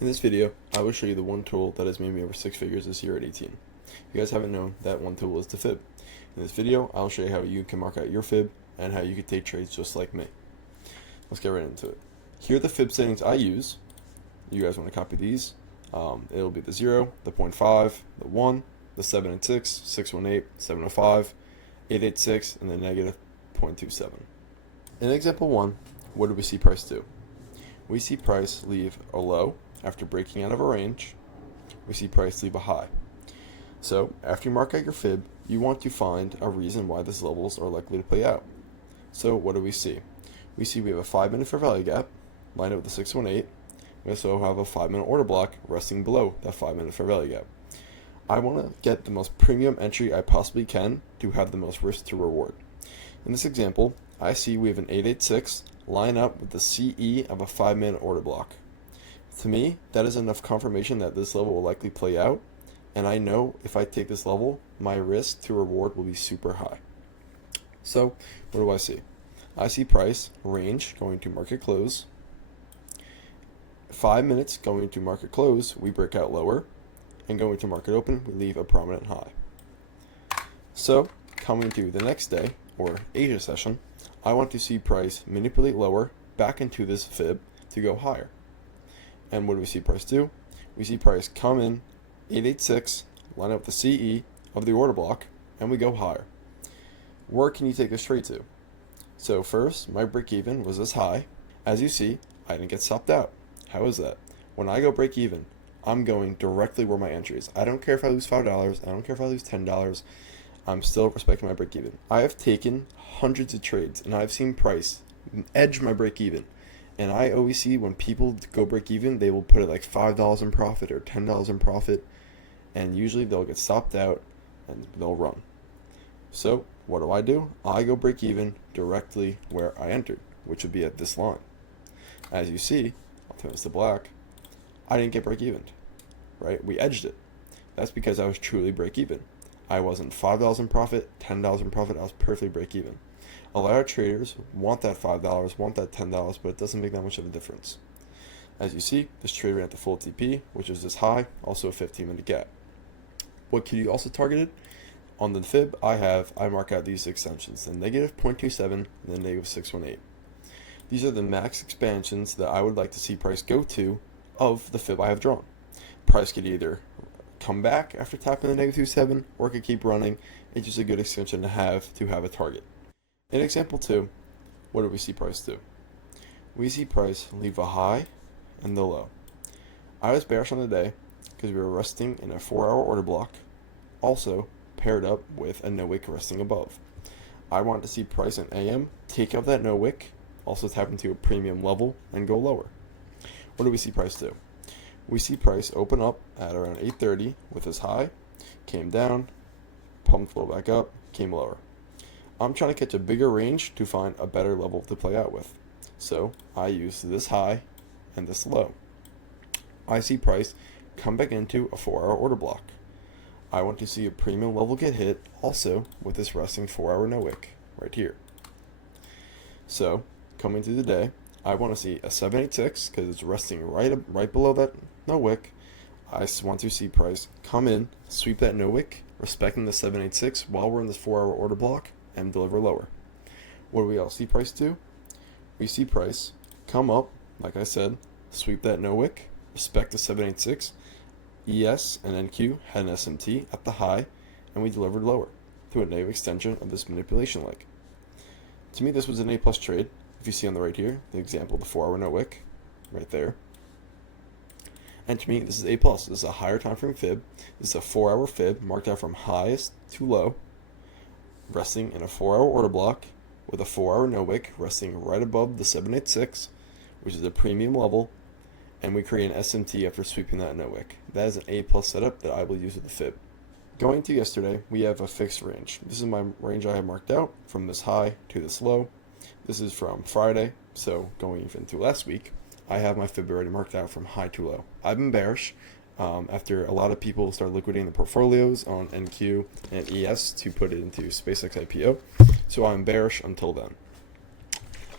In this video, I will show you the one tool that has made me over 6 figures this year at 18. If you guys haven't known, that one tool is the fib. In this video, I'll show you how you can mark out your fib and how you can take trades just like me. Let's get right into it. Here are the fib settings I use. You guys want to copy these. It'll be the 0, the 0.5, the 1, the 7 and 6, 618, 705, 886, and the negative 0.27. In example 1, what do we see price do? We see price leave a low after breaking out of a range. We see price leave a high. So after you mark out your fib, you want to find a reason why these levels are likely to play out. So what do we see? We see we have a 5-minute fair value gap lined up with the 618. We also have a 5-minute order block resting below that 5-minute fair value gap. I want to get the most premium entry I possibly can to have the most risk to reward. In this example, I see we have an 886 line up with the CE of a 5-minute order block. To me, that is enough confirmation that this level will likely play out, and I know if I take this level, my risk to reward will be super high. So, what do I see? I see price range going to market close. 5 minutes going to market close, we break out lower, and going to market open, we leave a prominent high. So, coming to the next day, or Asia session, I want to see price manipulate lower back into this fib to go higher. And what do we see price do? We see price come in 886, line up the CE of the order block, and we go higher. Where can you take this trade to? So first, my break even was this high. As you see, I didn't get stopped out. How is that? When I go break even, I'm going directly where my entry is. I don't care if I lose $5, I don't care if I lose $10, I'm still respecting my break even. I have taken hundreds of trades and I've seen price edge my break even. And I always see when people go break even, they will put it like $5 in profit or $10 in profit, and usually they'll get stopped out and they'll run. So what do? I go break even directly where I entered, which would be at this line. As you see, I'll turn this to black, I didn't get break even, right? We edged it. That's because I was truly break even. I wasn't $5 in profit, $10 in profit, I was perfectly break even. A lot of traders want that $5, want that $10, but it doesn't make that much of a difference. As you see, this trade ran at the full TP, which is this high, also a 15-minute gap. What can you also target it? On the fib, I mark out these extensions, the negative 0.27 and the negative 618. These are the max expansions that I would like to see price go to of the fib I have drawn. Price could either come back after tapping the negative 27 or it could keep running. It's just a good extension to have a target. In example 2, what do we see price do? We see price leave a high and the low. I was bearish on the day because we were resting in a 4-hour order block, also paired up with a no wick resting above. I want to see price in AM take up that no wick, also tap into a premium level and go lower. What do we see price do? We see price open up at around 8:30 with his high, came down, pumped flow back up, came lower. I'm trying to catch a bigger range to find a better level to play out with. So I use this high and this low. I see price come back into a 4-hour order block. I want to see a premium level get hit also with this resting 4-hour no wick right here. So coming to the day, I want to see a 786 because it's resting right below that no wick. I want to see price come in, sweep that no wick, respecting the 786 while we're in this 4-hour order block, and deliver lower. What do we all see price do? We see price come up, like I said, sweep that no wick, respect the 786, ES and NQ had an SMT at the high, and we delivered lower through a negative extension of this manipulation leg. To me, this was an A+ trade. If you see on the right here, the example of the 4-hour no wick, right there. And to me, this is A+. This is a higher time frame fib. This is a 4-hour fib marked out from highest to low, resting in a 4-hour order block with a 4-hour no wick resting right above the 786, which is a premium level, and we create an SMT after sweeping that no wick. That is an A+ setup that I will use with the fib. Going to yesterday, we have a fixed range. This is my range I have marked out from this high to this low. This is from Friday, so going even to last week, I have my fib already marked out from high to low. I've been bearish after a lot of people start liquidating the portfolios on NQ and ES to put it into SpaceX IPO, so I'm bearish until then.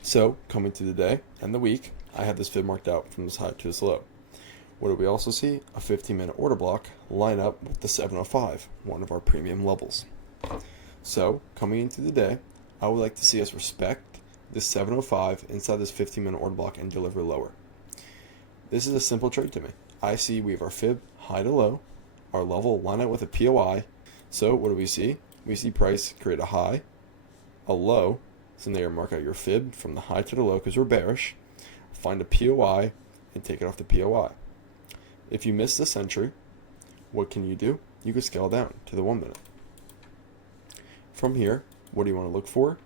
So coming to the day and the week, I have this fib marked out from this high to this low. What do we also see? A 15-minute order block line up with the 705, one of our premium levels. So, coming into the day, I would like to see us respect this 705 inside this 15-minute order block and deliver lower. This is a simple trade to me. I see we have our fib high to low, our level line up with a POI. So what do we see? We see price create a high, a low, so there mark out your fib from the high to the low because we're bearish, find a POI and take it off the POI. If you miss this entry, what can you do? You can scale down to the 1 minute. From here, what do you want to look for?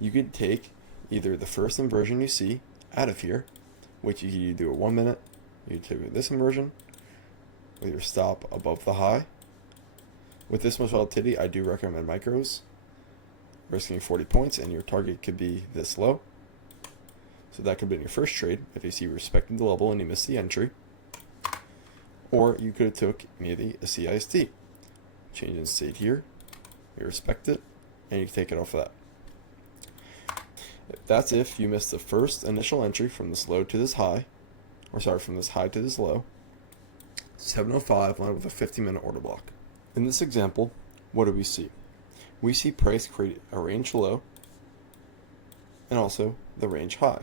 You could take either the first inversion you see out of here, which you can do a 1 minute, you take this inversion with your stop above the high. With this much volatility, I do recommend micros, risking 40 points, and your target could be this low. So that could be in your first trade if you see respecting the level and you miss the entry. Or you could have took maybe a CIST, change in state here, you respect it, and you take it off of that. That's if you missed the first initial entry from this low to this high, or sorry, from this high to this low. 705 lined with a 50-minute order block. In this example, what do we see? We see price create a range low and also the range high.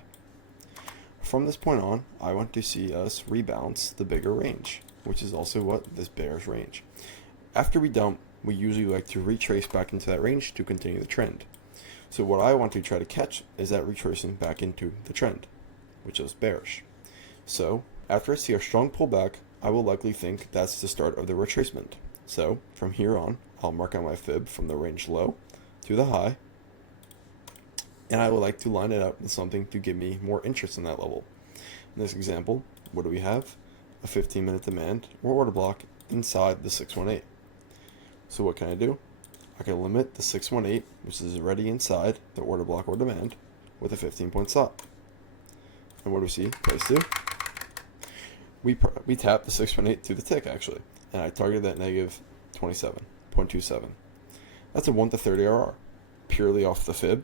From this point on, I want to see us rebalance the bigger range, which is also what this bearish range. After we dump, we usually like to retrace back into that range to continue the trend. So what I want to try to catch is that retracing back into the trend, which is bearish. So after I see a strong pullback, I will likely think that's the start of the retracement. So from here on, I'll mark out my fib from the range low to the high, and I would like to line it up with something to give me more interest in that level. In this example, what do we have? A 15-minute demand or order block inside the 618. So what can I do? I can limit the 618, which is already inside the order block or demand, with a 15-point stop. And what do we see price do? We tap the 618 to the tick actually, and I targeted that negative 27.27. That's a 1 to 30 RR, purely off the fib,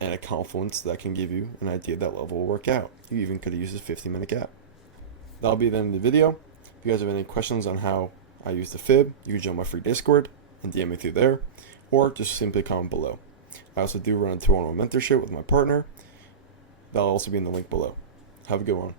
and a confluence that can give you an idea that level will work out. You even could have used a 15-minute gap. That'll be the end of the video. If you guys have any questions on how I use the fib, you can join my free Discord and DM me through there, or just simply comment below. I also do run a 2-on-1 mentorship with my partner. That'll also be in the link below. Have a good one.